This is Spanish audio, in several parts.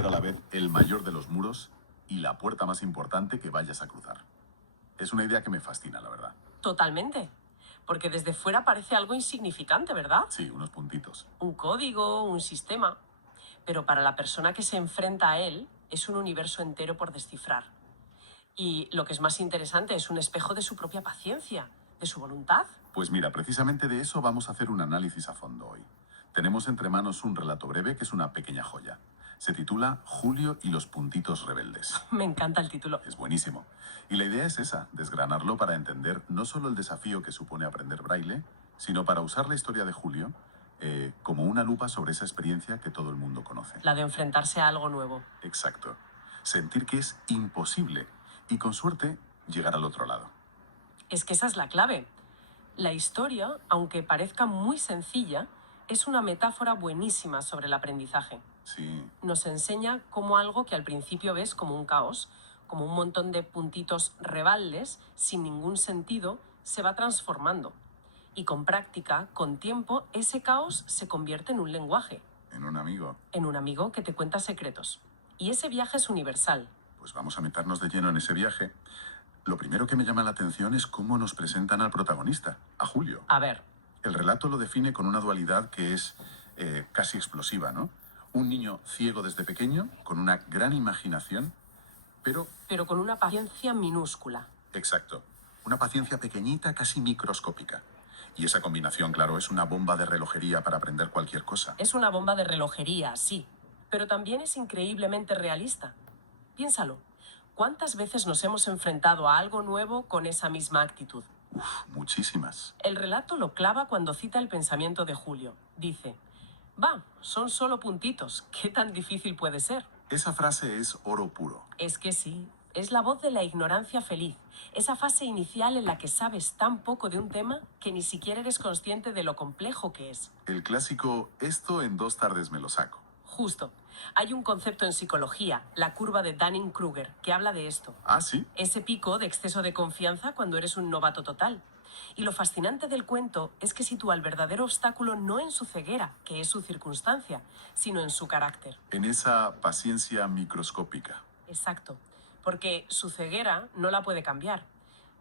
ser a la vez el mayor de los muros y la puerta más importante que vayas a cruzar. Es una idea que me fascina, la verdad. Totalmente. Porque desde fuera parece algo insignificante, ¿verdad? Sí, unos puntitos. Un código, un sistema. Pero para la persona que se enfrenta a él, es un universo entero por descifrar. Y lo que es más interesante es un espejo de su propia paciencia, de su voluntad. Pues mira, precisamente de eso vamos a hacer un análisis a fondo hoy. Tenemos entre manos un relato breve que es una pequeña joya. Se titula Julio y los puntitos rebeldes. Me encanta el título. Es buenísimo. Y la idea es esa, desgranarlo para entender no solo el desafío que supone aprender braille, sino para usar la historia de Julio como una lupa sobre esa experiencia que todo el mundo conoce. La de enfrentarse a algo nuevo. Exacto. Sentir que es imposible y con suerte llegar al otro lado. Es que esa es la clave. La historia, aunque parezca muy sencilla, es una metáfora buenísima sobre el aprendizaje. Sí, Nos enseña cómo algo que al principio ves como un caos, como un montón de puntitos rebeldes, sin ningún sentido, se va transformando. Y con práctica, con tiempo, ese caos se convierte en un lenguaje, en un amigo. en un amigo que te cuenta secretos. Y ese viaje es universal. Pues vamos a meternos de lleno en ese viaje. Lo primero que me llama la atención es cómo nos presentan al protagonista, a Julio. A ver, El relato lo define con una dualidad que es casi explosiva, ¿no? Un niño ciego desde pequeño, con una gran imaginación, pero... pero con una paciencia minúscula. Exacto. Una paciencia pequeñita, casi microscópica. Y esa combinación, claro, es una bomba de relojería para aprender cualquier cosa. Es una bomba de relojería, sí, pero también es increíblemente realista. Piénsalo. ¿Cuántas veces nos hemos enfrentado a algo nuevo con esa misma actitud? Muchísimas. El relato lo clava cuando cita el pensamiento de Julio. Dice, va, son solo puntitos, ¿qué tan difícil puede ser? Esa frase es oro puro. Es que sí, es la voz de la ignorancia feliz, esa fase inicial en la que sabes tan poco de un tema que ni siquiera eres consciente de lo complejo que es. El clásico, esto en 2 tardes me lo saco. Justo. Hay un concepto en psicología, la curva de Dunning-Kruger, que habla de esto. ¿Ah, sí? Ese pico de exceso de confianza cuando eres un novato total. Y lo fascinante del cuento es que sitúa el verdadero obstáculo no en su ceguera, que es su circunstancia, sino en su carácter. En esa paciencia microscópica. Exacto. Porque su ceguera no la puede cambiar.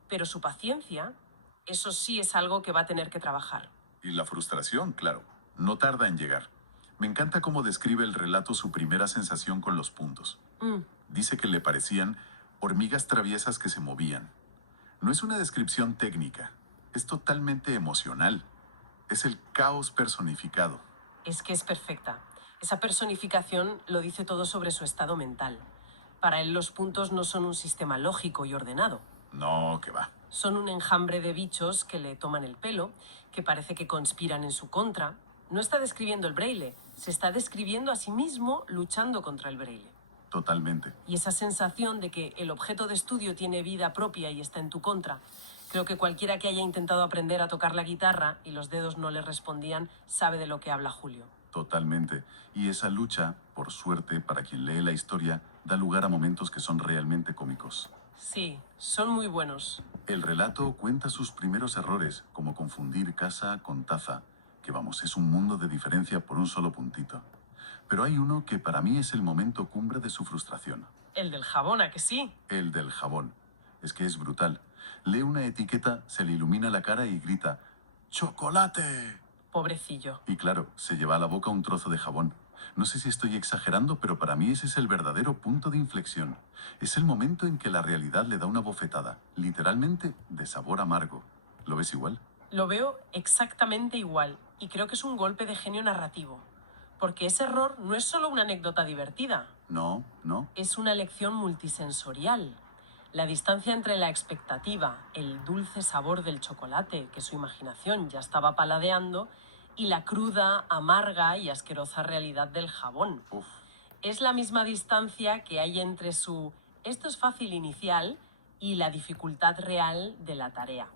Pero su paciencia, eso sí es algo que va a tener que trabajar. Y la frustración, claro, no tarda en llegar. Me encanta cómo describe el relato su primera sensación con los puntos. Dice que le parecían hormigas traviesas que se movían. No es una descripción técnica, es totalmente emocional. Es el caos personificado. Es que es perfecta. Esa personificación lo dice todo sobre su estado mental. Para él los puntos no son un sistema lógico y ordenado. No, que va. Son un enjambre de bichos que le toman el pelo, que parece que conspiran en su contra. No está describiendo el braille, se está describiendo a sí mismo luchando contra el braille. Totalmente. Y esa sensación de que el objeto de estudio tiene vida propia y está en tu contra. Creo que cualquiera que haya intentado aprender a tocar la guitarra y los dedos no le respondían, sabe de lo que habla Julio. Totalmente. Y esa lucha, por suerte, para quien lee la historia, da lugar a momentos que son realmente cómicos. Sí, son muy buenos. El relato cuenta sus primeros errores, como confundir casa con taza, que vamos, es un mundo de diferencia por un solo puntito. Pero hay uno que para mí es el momento cumbre de su frustración. El del jabón, ¿a que sí? El del jabón. Es que es brutal. Lee una etiqueta, se le ilumina la cara y grita ¡chocolate! Pobrecillo. Y claro, se lleva a la boca un trozo de jabón. No sé si estoy exagerando, pero para mí ese es el verdadero punto de inflexión. Es el momento en que la realidad le da una bofetada, literalmente de sabor amargo. ¿Lo ves igual? Lo veo exactamente igual y creo que es un golpe de genio narrativo. Porque ese error no es solo una anécdota divertida. No. Es una lección multisensorial. La distancia entre la expectativa, el dulce sabor del chocolate que su imaginación ya estaba paladeando, y la cruda, amarga y asquerosa realidad del jabón. Uf. Es la misma distancia que hay entre su esto es fácil inicial y la dificultad real de la tarea.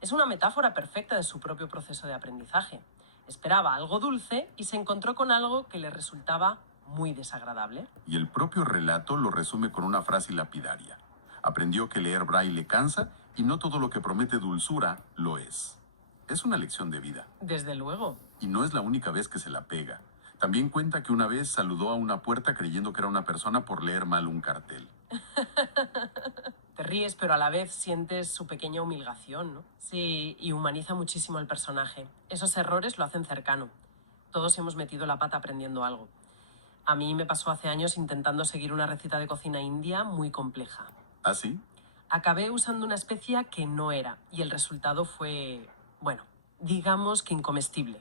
Es una metáfora perfecta de su propio proceso de aprendizaje. Esperaba algo dulce y se encontró con algo que le resultaba muy desagradable. Y el propio relato lo resume con una frase lapidaria. Aprendió que leer braille cansa y no todo lo que promete dulzura lo es. Es una lección de vida. Desde luego. Y no es la única vez que se la pega. También cuenta que una vez saludó a una puerta creyendo que era una persona por leer mal un cartel. Te ríes, pero a la vez sientes su pequeña humilgación, ¿no? Sí, y humaniza muchísimo el personaje. Esos errores lo hacen cercano. Todos hemos metido la pata aprendiendo algo. A mí me pasó hace años intentando seguir una receta de cocina india muy compleja. ¿Ah, sí? Acabé usando una especia que no era, y el resultado fue, bueno, digamos que incomestible.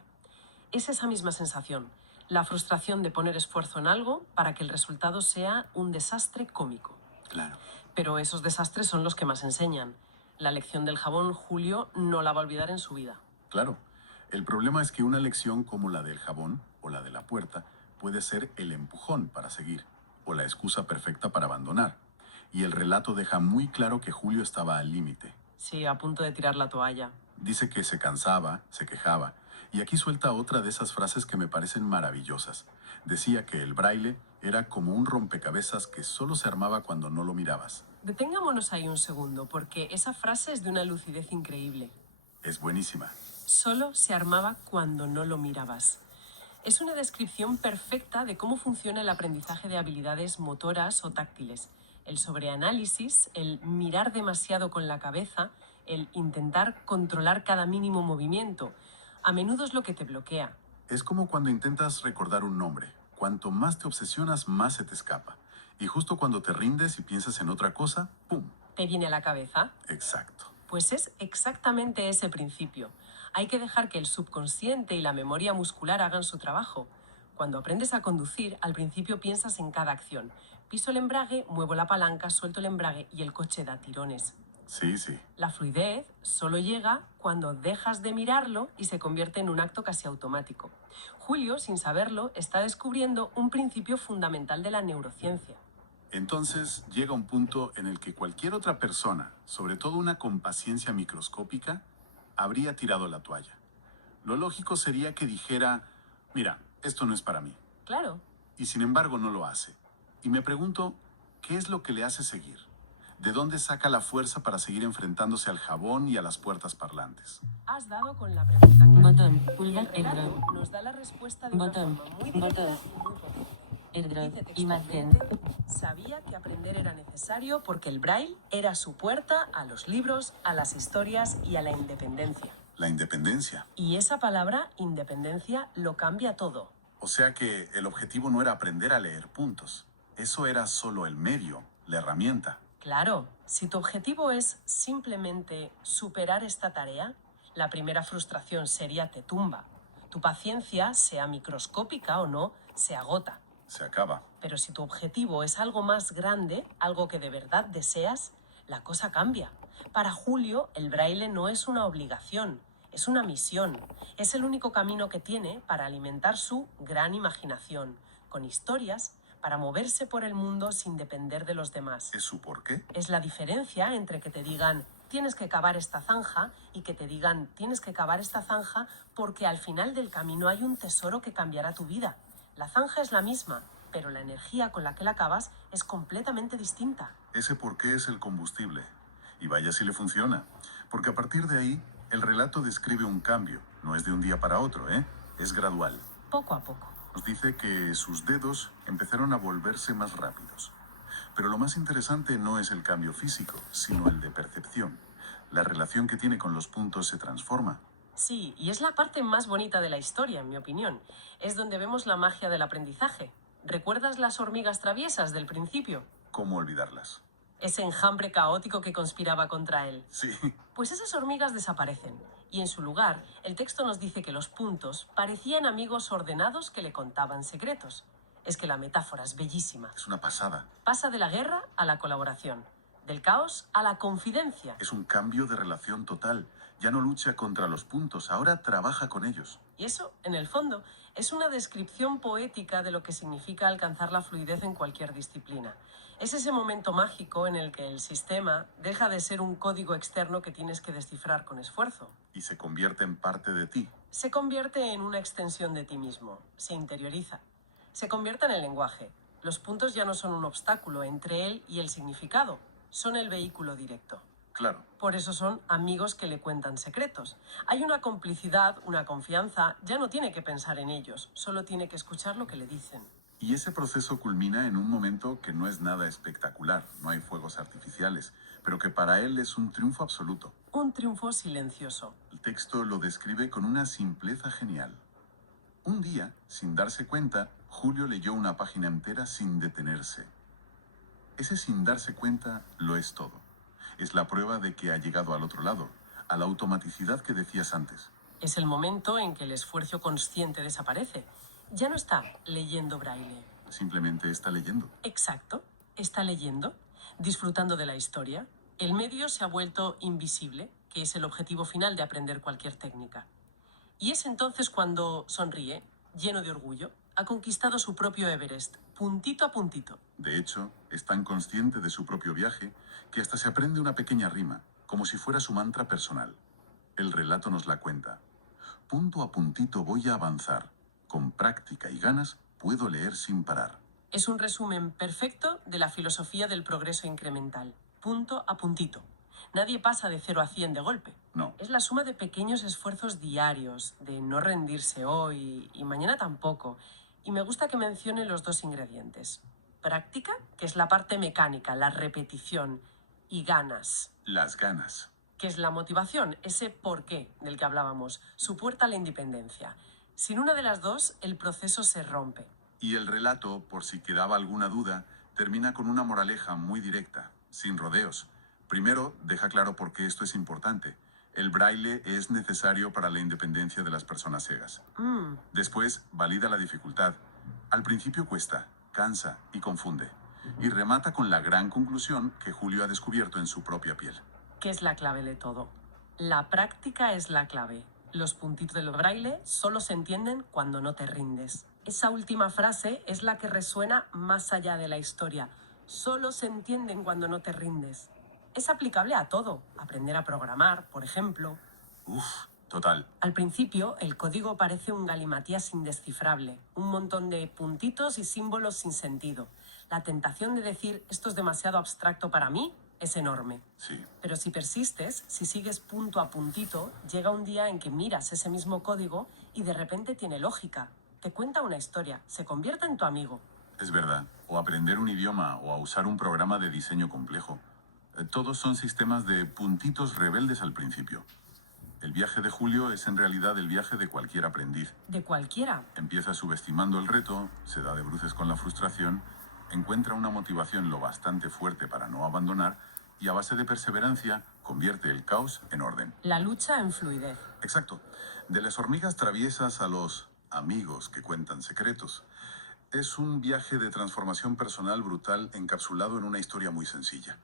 Es esa misma sensación, la frustración de poner esfuerzo en algo para que el resultado sea un desastre cómico. Claro. Pero esos desastres son los que más enseñan. La lección del jabón, Julio no la va a olvidar en su vida. Claro. El problema es que una lección como la del jabón o la de la puerta puede ser el empujón para seguir o la excusa perfecta para abandonar. Y el relato deja muy claro que Julio estaba al límite. Sí, a punto de tirar la toalla. Dice que se cansaba, se quejaba, y aquí suelta otra de esas frases que me parecen maravillosas. Decía que el braille era como un rompecabezas que solo se armaba cuando no lo mirabas. Detengámonos ahí un segundo, porque esa frase es de una lucidez increíble. Es buenísima. Solo se armaba cuando no lo mirabas. Es una descripción perfecta de cómo funciona el aprendizaje de habilidades motoras o táctiles. El sobreanálisis, el mirar demasiado con la cabeza, el intentar controlar cada mínimo movimiento, a menudo es lo que te bloquea. Es como cuando intentas recordar un nombre. Cuanto más te obsesionas, más se te escapa. Y justo cuando te rindes y piensas en otra cosa, ¡pum! ¿Te viene a la cabeza? Exacto. Pues es exactamente ese principio. Hay que dejar que el subconsciente y la memoria muscular hagan su trabajo. Cuando aprendes a conducir, al principio piensas en cada acción. Piso el embrague, muevo la palanca, suelto el embrague y el coche da tirones. Sí, sí. La fluidez solo llega cuando dejas de mirarlo y se convierte en un acto casi automático. Julio, sin saberlo, está descubriendo un principio fundamental de la neurociencia. Entonces llega un punto en el que cualquier otra persona, sobre todo una con paciencia microscópica, habría tirado la toalla. Lo lógico sería que dijera, mira, esto no es para mí. Claro. Y sin embargo no lo hace. Y me pregunto, ¿qué es lo que le hace seguir? ¿De dónde saca la fuerza para seguir enfrentándose al jabón y a las puertas parlantes? Has dado con la pregunta clave. Botón, Y pulgar, el relato airdrop. nos da la respuesta de una Botón, forma muy directa botón, y muy potente. airdrop, Dice imagen. textualmente, sabía que aprender era necesario porque el braille era su puerta a los libros, a las historias y a la independencia. La independencia. Y esa palabra, independencia, lo cambia todo. O sea que el objetivo no era aprender a leer puntos. Eso era solo el medio, la herramienta. Claro, si tu objetivo es simplemente superar esta tarea, la primera frustración seria te tumba. Tu paciencia, sea microscópica o no, se agota. Se acaba. Pero si tu objetivo es algo más grande, algo que de verdad deseas, la cosa cambia. Para Julio, el braille no es una obligación, es una misión. Es el único camino que tiene para alimentar su gran imaginación, con historias, para moverse por el mundo sin depender de los demás. ¿Es su por qué? Es la diferencia entre que te digan tienes que cavar esta zanja y que te digan tienes que cavar esta zanja porque al final del camino hay un tesoro que cambiará tu vida. La zanja es la misma, pero la energía con la que la cavas es completamente distinta. Ese por qué es el combustible. Y vaya si le funciona. Porque a partir de ahí, el relato describe un cambio. No es de un día para otro, ¿eh? Es gradual. Poco a poco. Nos dice que sus dedos empezaron a volverse más rápidos. Pero lo más interesante no es el cambio físico, sino el de percepción. La relación que tiene con los puntos se transforma. Sí, y es la parte más bonita de la historia, en mi opinión. Es donde vemos la magia del aprendizaje. ¿Recuerdas las hormigas traviesas del principio? ¿Cómo olvidarlas? Ese enjambre caótico que conspiraba contra él. Sí, Pues esas hormigas desaparecen, y en su lugar, el texto nos dice que los puntos parecían amigos ordenados que le contaban secretos. Es que la metáfora es bellísima. es una pasada. Pasa de la guerra a la colaboración, del caos a la confidencia. Es un cambio de relación total. Ya no lucha contra los puntos, ahora trabaja con ellos. Y eso, en el fondo, es una descripción poética de lo que significa alcanzar la fluidez en cualquier disciplina. Es ese momento mágico en el que el sistema deja de ser un código externo que tienes que descifrar con esfuerzo. Y se convierte en parte de ti. Se convierte en una extensión de ti mismo, se interioriza. Se convierte en el lenguaje. Los puntos ya no son un obstáculo entre él y el significado, son el vehículo directo. Claro. Por eso son amigos que le cuentan secretos. Hay una complicidad, una confianza, ya no tiene que pensar en ellos, solo tiene que escuchar lo que le dicen. Y ese proceso culmina en un momento que no es nada espectacular, no hay fuegos artificiales, pero que para él es un triunfo absoluto. Un triunfo silencioso. El texto lo describe con una simpleza genial. Un día, sin darse cuenta, Julio leyó una página entera sin detenerse. Ese sin darse cuenta lo es todo. Es la prueba de que ha llegado al otro lado, a la automaticidad que decías antes. Es el momento en que el esfuerzo consciente desaparece. Ya no está leyendo braille. Simplemente está leyendo. Exacto, está leyendo, disfrutando de la historia. El medio se ha vuelto invisible, que es el objetivo final de aprender cualquier técnica. Y es entonces cuando sonríe, lleno de orgullo, ha conquistado su propio Everest, puntito a puntito. De hecho, es tan consciente de su propio viaje que hasta se aprende una pequeña rima, como si fuera su mantra personal. El relato nos la cuenta. Punto a puntito voy a avanzar. Con práctica y ganas puedo leer sin parar. Es un resumen perfecto de la filosofía del progreso incremental. Punto a puntito. Nadie pasa de 0 a 100 de golpe. No. Es la suma de pequeños esfuerzos diarios, de no rendirse hoy y mañana tampoco. Y me gusta que mencione los dos ingredientes. Práctica, que es la parte mecánica, la repetición, y ganas, Las ganas. que es la motivación, ese porqué del que hablábamos, su puerta a la independencia. Sin una de las dos, el proceso se rompe. Y el relato, por si quedaba alguna duda, termina con una moraleja muy directa, sin rodeos. Primero, deja claro por qué esto es importante. El braille es necesario para la independencia de las personas ciegas. Después, valida la dificultad. Al principio cuesta, cansa y confunde. Y remata con la gran conclusión que Julio ha descubierto en su propia piel. ¿Qué es la clave de todo? La práctica es la clave. Los puntitos del braille solo se entienden cuando no te rindes. Esa última frase es la que resuena más allá de la historia. Solo se entienden cuando no te rindes. Es aplicable a todo. Aprender a programar, por ejemplo. Total. Al principio, el código parece un galimatías indescifrable. Un montón de puntitos y símbolos sin sentido. La tentación de decir esto es demasiado abstracto para mí es enorme. Sí. Pero si persistes, si sigues punto a puntito, llega un día en que miras ese mismo código y de repente tiene lógica. Te cuenta una historia, se convierte en tu amigo. Es verdad. O aprender un idioma o a usar un programa de diseño complejo. Todos son sistemas de puntitos rebeldes al principio. El viaje de Julio es en realidad el viaje de cualquier aprendiz. De cualquiera. Empieza subestimando el reto, se da de bruces con la frustración, encuentra una motivación lo bastante fuerte para no abandonar y a base de perseverancia convierte el caos en orden. La lucha en fluidez. Exacto. De las hormigas traviesas a los amigos que cuentan secretos. Es un viaje de transformación personal brutal encapsulado en una historia muy sencilla.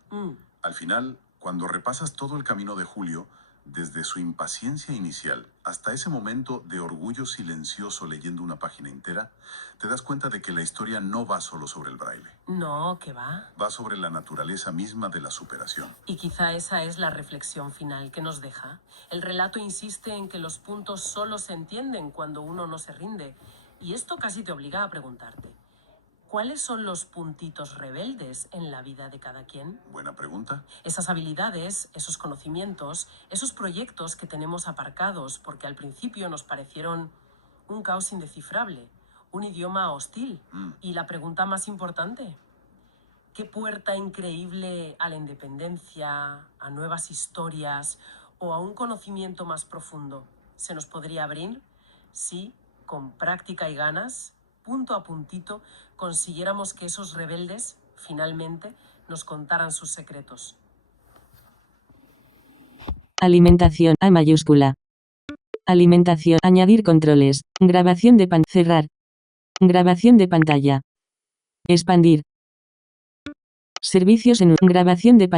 Al final, cuando repasas todo el camino de Julio, desde su impaciencia inicial hasta ese momento de orgullo silencioso leyendo una página entera, te das cuenta de que la historia no va solo sobre el braille. No, ¿qué va? Va sobre la naturaleza misma de la superación. Y quizá esa es la reflexión final que nos deja. El relato insiste en que los puntos solo se entienden cuando uno no se rinde. Y esto casi te obliga a preguntarte, ¿cuáles son los puntitos rebeldes en la vida de cada quien? Buena pregunta. Esas habilidades, esos conocimientos, esos proyectos que tenemos aparcados porque al principio nos parecieron un caos indescifrable, un idioma hostil. Y la pregunta más importante, ¿qué puerta increíble a la independencia, a nuevas historias o a un conocimiento más profundo se nos podría abrir si, con práctica y ganas, punto a puntito, consiguiéramos que esos rebeldes, finalmente, nos contaran sus secretos? Alimentación, A mayúscula. Alimentación, añadir controles, grabación de cerrar. Grabación de pantalla. Expandir. Servicios en grabación de pantalla.